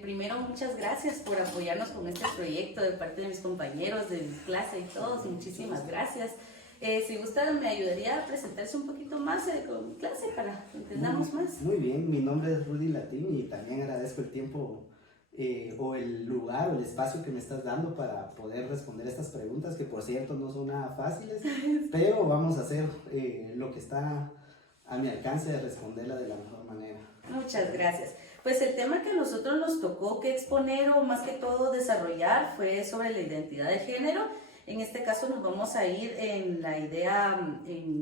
Primero, muchas gracias por apoyarnos con este proyecto de parte de mis compañeros, de mi clase y todos. Muchísimas gracias. Si gustan, me ayudaría a presentarse un poquito más con mi clase para que entendamos más. Muy bien, mi nombre es Rudy Latín y también agradezco el tiempo o el lugar o el espacio que me estás dando para poder responder estas preguntas, que por cierto no son nada fáciles, pero vamos a hacer lo que está a mi alcance de responderla de la mejor manera. Muchas gracias. Pues el tema que a nosotros nos tocó que exponer o más que todo desarrollar fue sobre la identidad de género. En este caso nos vamos a ir en la idea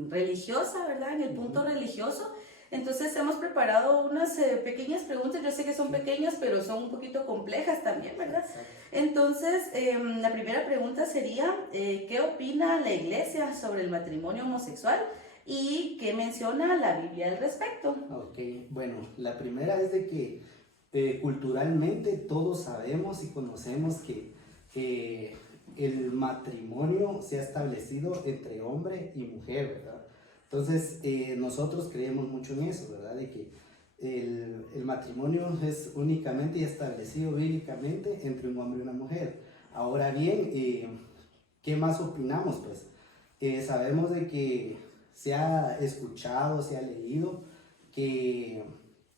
religiosa, ¿verdad? En el punto religioso. Entonces hemos preparado unas pequeñas preguntas. Yo sé que son pequeñas, pero son un poquito complejas también, ¿verdad? Entonces, la primera pregunta sería, ¿qué opina la Iglesia sobre el matrimonio homosexual? ¿Y qué menciona la Biblia al respecto? Ok, bueno, la primera es de que culturalmente todos sabemos y conocemos que el matrimonio se ha establecido entre hombre y mujer, ¿verdad? Entonces, nosotros creemos mucho en eso, ¿verdad? De que el matrimonio es únicamente establecido bíblicamente entre un hombre y una mujer. Ahora bien, ¿qué más opinamos? Pues sabemos de que se ha escuchado, se ha leído que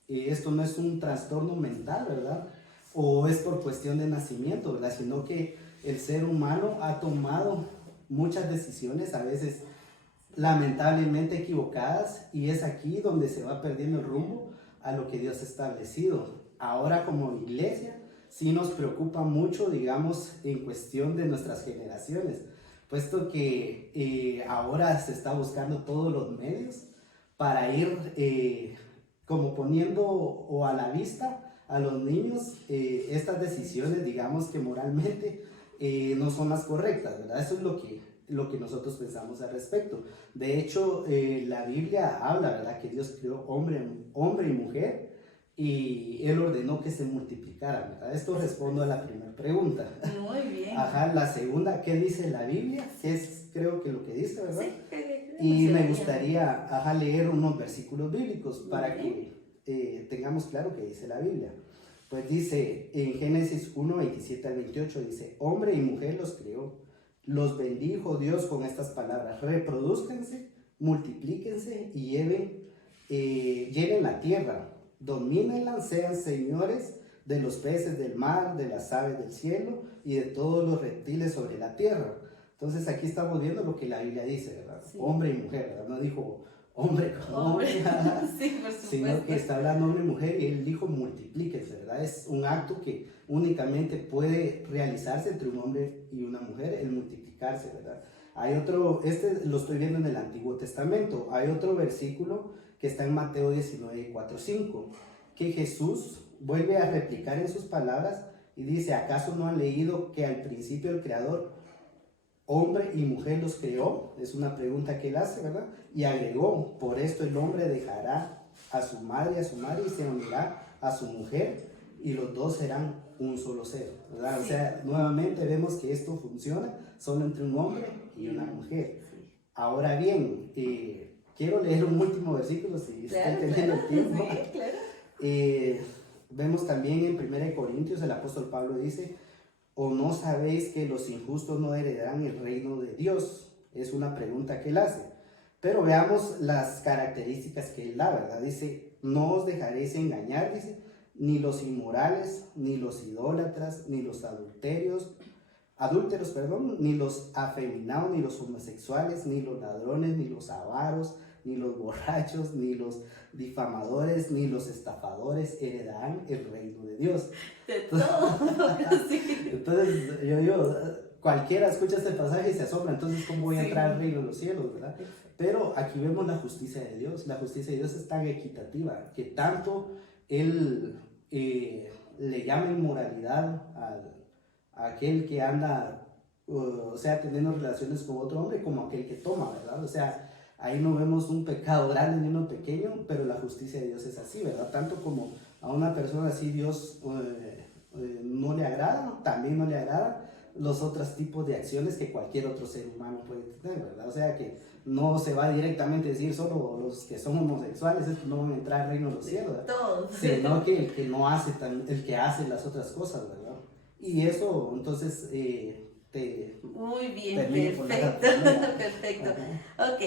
esto no es un trastorno mental, ¿verdad? O es por cuestión de nacimiento, ¿verdad? Sino que el ser humano ha tomado muchas decisiones, a veces lamentablemente equivocadas, y es aquí donde se va perdiendo el rumbo a lo que Dios ha establecido. Ahora como iglesia sí nos preocupa mucho, digamos, en cuestión de nuestras generaciones, puesto que ahora se está buscando todos los medios para ir como poniendo o a la vista a los niños estas decisiones, digamos, que moralmente no son las correctas, ¿verdad? Eso es lo que nosotros pensamos al respecto. De hecho, la Biblia habla, ¿verdad?, que Dios creó hombre y mujer, y Él ordenó que se multiplicaran, ¿verdad? Esto respondo a la primera pregunta. Muy bien. Ajá, la segunda, ¿qué dice la Biblia? Que es, creo que lo que dice, ¿verdad? Sí, y me gustaría leer unos versículos bíblicos para que tengamos claro qué dice la Biblia. Pues dice en Génesis 1, 27 al 28, dice: hombre y mujer los creó, los bendijo Dios con estas palabras: reproduzcanse, multiplíquense y llenen la tierra, domínenla, sean señores de los peces del mar, de las aves del cielo y de todos los reptiles sobre la tierra. Entonces aquí estamos viendo lo que la Biblia dice, ¿verdad? Sí. Hombre y mujer, ¿verdad? No dijo hombre como hombre, sí, por supuesto, sino que está hablando hombre y mujer, y él dijo multiplíquense, ¿verdad? Es un acto que únicamente puede realizarse entre un hombre y una mujer, el multiplicarse, ¿verdad? Hay otro, lo estoy viendo en el Antiguo Testamento, hay otro versículo que está en Mateo 19, 4, 5, que Jesús vuelve a replicar en sus palabras y dice: ¿acaso no han leído que al principio el Creador hombre y mujer los creó? Es una pregunta que él hace, ¿verdad? Y agregó: por esto el hombre dejará a su madre y se unirá a su mujer, y los dos serán un solo ser, ¿verdad? Sí. O sea, nuevamente vemos que esto funciona solo entre un hombre y una mujer. Ahora bien, quiero leer un último versículo, si estoy teniendo el tiempo. Sí, claro. Vemos también en 1 Corintios, el apóstol Pablo dice: ¿o no sabéis que los injustos no heredarán el reino de Dios? Es una pregunta que él hace. Pero veamos las características que él da, ¿verdad? Dice: no os dejaréis engañar, dice, ni los inmorales, ni los idólatras, ni los adúlteros, ni los afeminados, ni los homosexuales, ni los ladrones, ni los avaros, ni los borrachos, ni los difamadores, ni los estafadores heredarán el reino de Dios. De todo. Entonces, cualquiera escucha este pasaje y se asombra: entonces, ¿cómo voy a entrar al reino de los cielos, verdad? Pero aquí vemos la justicia de Dios. La justicia de Dios es tan equitativa que tanto Él le llama inmoralidad a aquel que anda, o sea, teniendo relaciones con otro hombre, como aquel que toma, ¿verdad? O sea, ahí no vemos un pecado grande ni uno pequeño, pero la justicia de Dios es así, ¿verdad? Tanto como a una persona así Dios no le agrada, también no le agrada los otros tipos de acciones que cualquier otro ser humano puede tener, ¿verdad? O sea que no se va directamente a decir solo los que son homosexuales es que no van a entrar al reino de los cielos, ¿verdad? Todos. Sino que el que no hace, el que hace las otras cosas, ¿verdad? Y eso, entonces, Muy bien, termino con la perfecto, respuesta. perfecto. Ajá. Ok,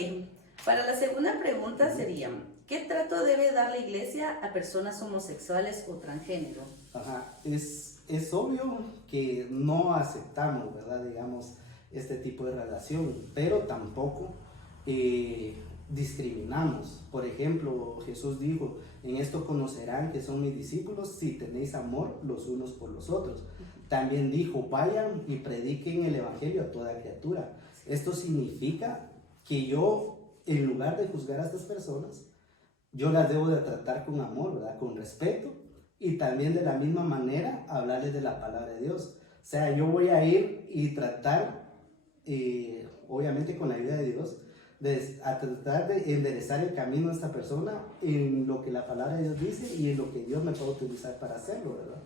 para la segunda pregunta sería, ¿qué trato debe dar la iglesia a personas homosexuales o transgénero? Ajá. Es obvio que no aceptamos, ¿verdad? Digamos, este tipo de relación, pero tampoco discriminamos. Por ejemplo, Jesús dijo, en esto conocerán que son mis discípulos si tenéis amor los unos por los otros. También dijo, vayan y prediquen el evangelio a toda criatura. Esto significa que yo, en lugar de juzgar a estas personas, yo las debo de tratar con amor, ¿verdad? Con respeto, y también de la misma manera hablarles de la palabra de Dios. O sea, yo voy a ir y tratar, obviamente con la ayuda de Dios, a tratar de enderezar el camino de esta persona en lo que la palabra de Dios dice y en lo que Dios me puede utilizar para hacerlo, ¿verdad?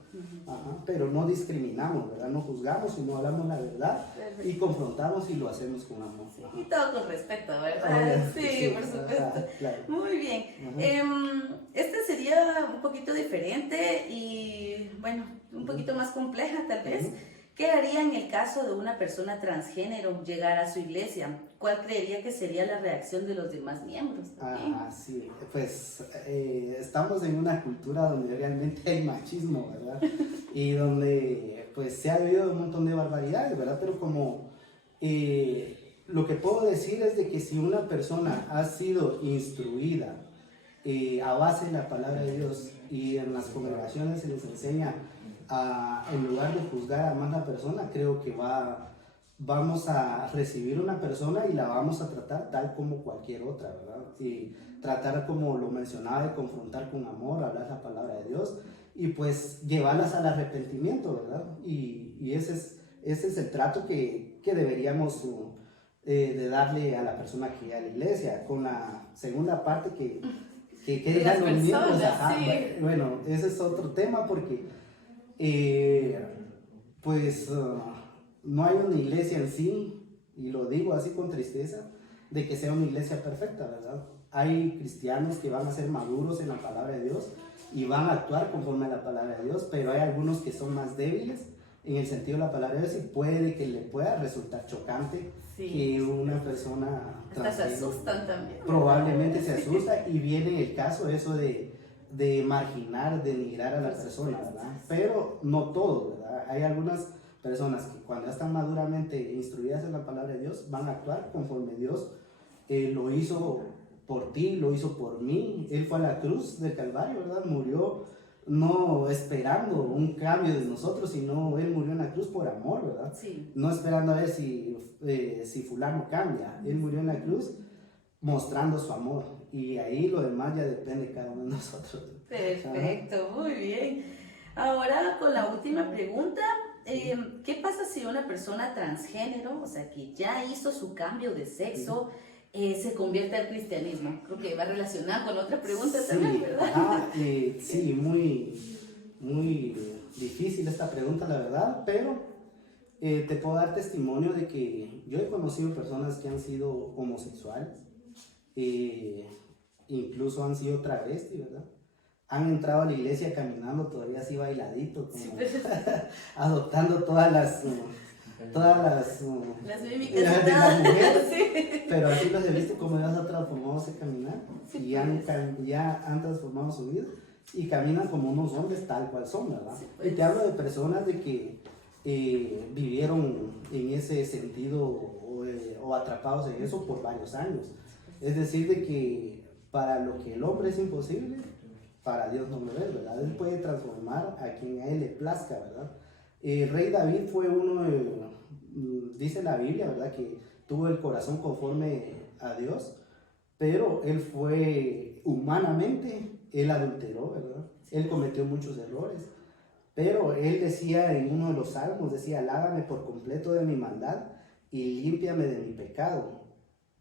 Ajá. Pero no discriminamos, ¿verdad? No juzgamos, sino hablamos la verdad y confrontamos y lo hacemos con amor. Sí, y todo con respeto, ¿verdad? Sí, por supuesto. Ajá, claro. Muy bien. Este sería un poquito diferente y, bueno, un poquito más compleja tal vez. ¿Qué haría en el caso de una persona transgénero llegar a su iglesia? ¿Cuál creería que sería la reacción de los demás miembros también? Sí, pues estamos en una cultura donde realmente hay machismo, ¿verdad? Y donde pues se ha habido un montón de barbaridades, ¿verdad? Pero como lo que puedo decir es de que si una persona ha sido instruida a base de la palabra de Dios y en las congregaciones se les enseña en lugar de juzgar a más la persona, creo que vamos a recibir una persona y la vamos a tratar tal como cualquier otra, ¿verdad? Y tratar, como lo mencionaba, de confrontar con amor, hablar la palabra de Dios y pues llevarlas al arrepentimiento, ¿verdad? Y ese es el trato que deberíamos de darle a la persona que llega a la iglesia. Con la segunda parte que digan los miembros, ajá, sí. bueno, ese es otro tema porque no hay una iglesia en sí, y lo digo así con tristeza, de que sea una iglesia perfecta, ¿verdad? Hay cristianos que van a ser maduros en la palabra de Dios y van a actuar conforme a la palabra de Dios, pero hay algunos que son más débiles en el sentido de la palabra de Dios y puede que le pueda resultar chocante que una persona hasta se asustan también, ¿verdad? Probablemente se asusta y viene el caso eso de marginar, denigrar a la persona, ¿verdad? Pero no todos, ¿verdad? Hay algunas personas que cuando ya están maduramente instruidas en la palabra de Dios van a actuar conforme Dios lo hizo por ti, lo hizo por mí. Él fue a la cruz del Calvario, ¿verdad? Murió no esperando un cambio de nosotros, sino Él murió en la cruz por amor, ¿verdad? Sí. No esperando a ver si fulano cambia. Él murió en la cruz mostrando su amor y ahí lo demás ya depende de cada uno de nosotros. Perfecto, muy bien. Ahora con la última pregunta, ¿qué pasa si una persona transgénero, o sea que ya hizo su cambio de sexo, se convierte al cristianismo? Creo que va relacionada con otra pregunta también, ¿verdad? Sí, muy, muy difícil esta pregunta, la verdad, pero te puedo dar testimonio de que yo he conocido personas que han sido homosexuales, incluso han sido travestis, ¿verdad? Han entrado a la iglesia caminando todavía así bailadito, como adoptando todas las mímicas de las mujeres, sí. pero así los he visto como ellos han transformado ese caminar y ya han transformado su vida y caminan como unos hombres tal cual son, ¿verdad? Sí, pues. Y te hablo de personas de que vivieron en ese sentido o atrapados en eso por varios años. Es decir, de que para lo que el hombre es imposible, para Dios no lo es, ¿verdad? Él puede transformar a quien a él le plazca, ¿verdad? El rey David fue uno, dice la Biblia, ¿verdad? Que tuvo el corazón conforme a Dios, pero él fue humanamente, él adulteró, ¿verdad? Él cometió muchos errores, pero él decía en uno de los salmos, decía, lávame por completo de mi maldad y límpiame de mi pecado,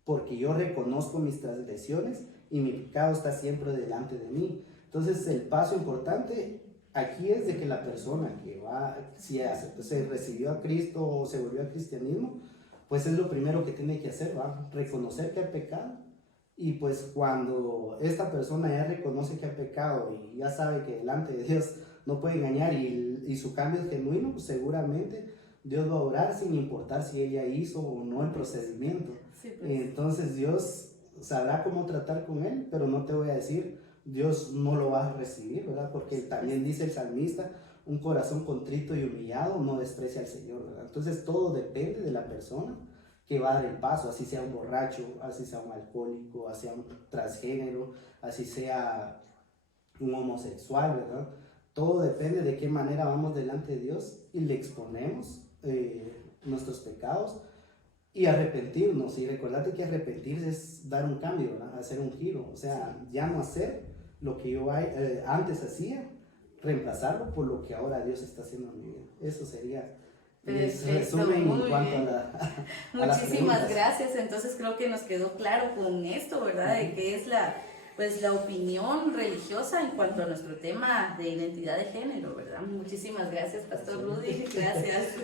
porque yo reconozco mis transgresiones y mi pecado está siempre delante de mí. Entonces el paso importante aquí es de que la persona que va, si se recibió a Cristo o se volvió al cristianismo, pues es lo primero que tiene que hacer, ¿va? Reconocer que ha pecado. Y pues cuando esta persona ya reconoce que ha pecado y ya sabe que delante de Dios no puede engañar y su cambio es genuino, pues seguramente Dios va a orar sin importar si ella hizo o no el procedimiento. Sí, pues. Entonces Dios sabrá cómo tratar con él, pero no te voy a decir, Dios no lo va a recibir, ¿verdad? Porque también dice el salmista, un corazón contrito y humillado no desprecia al Señor, ¿verdad? Entonces todo depende de la persona que va a dar el paso, así sea un borracho, así sea un alcohólico, así sea un transgénero, así sea un homosexual, ¿verdad? Todo depende de qué manera vamos delante de Dios y le exponemos nuestros pecados y arrepentirnos. Y recordate que arrepentirse es dar un cambio, ¿verdad? Hacer un giro, o sea, ya no hacer lo que yo antes hacía, reemplazarlo por lo que ahora Dios está haciendo en mi vida. Eso sería resumen en cuanto a la... Muchísimas gracias. Entonces creo que nos quedó claro con esto, ¿verdad? De qué es la opinión religiosa en cuanto a nuestro tema de identidad de género, ¿verdad? Muchísimas gracias, Pastor Rudy. Gracias.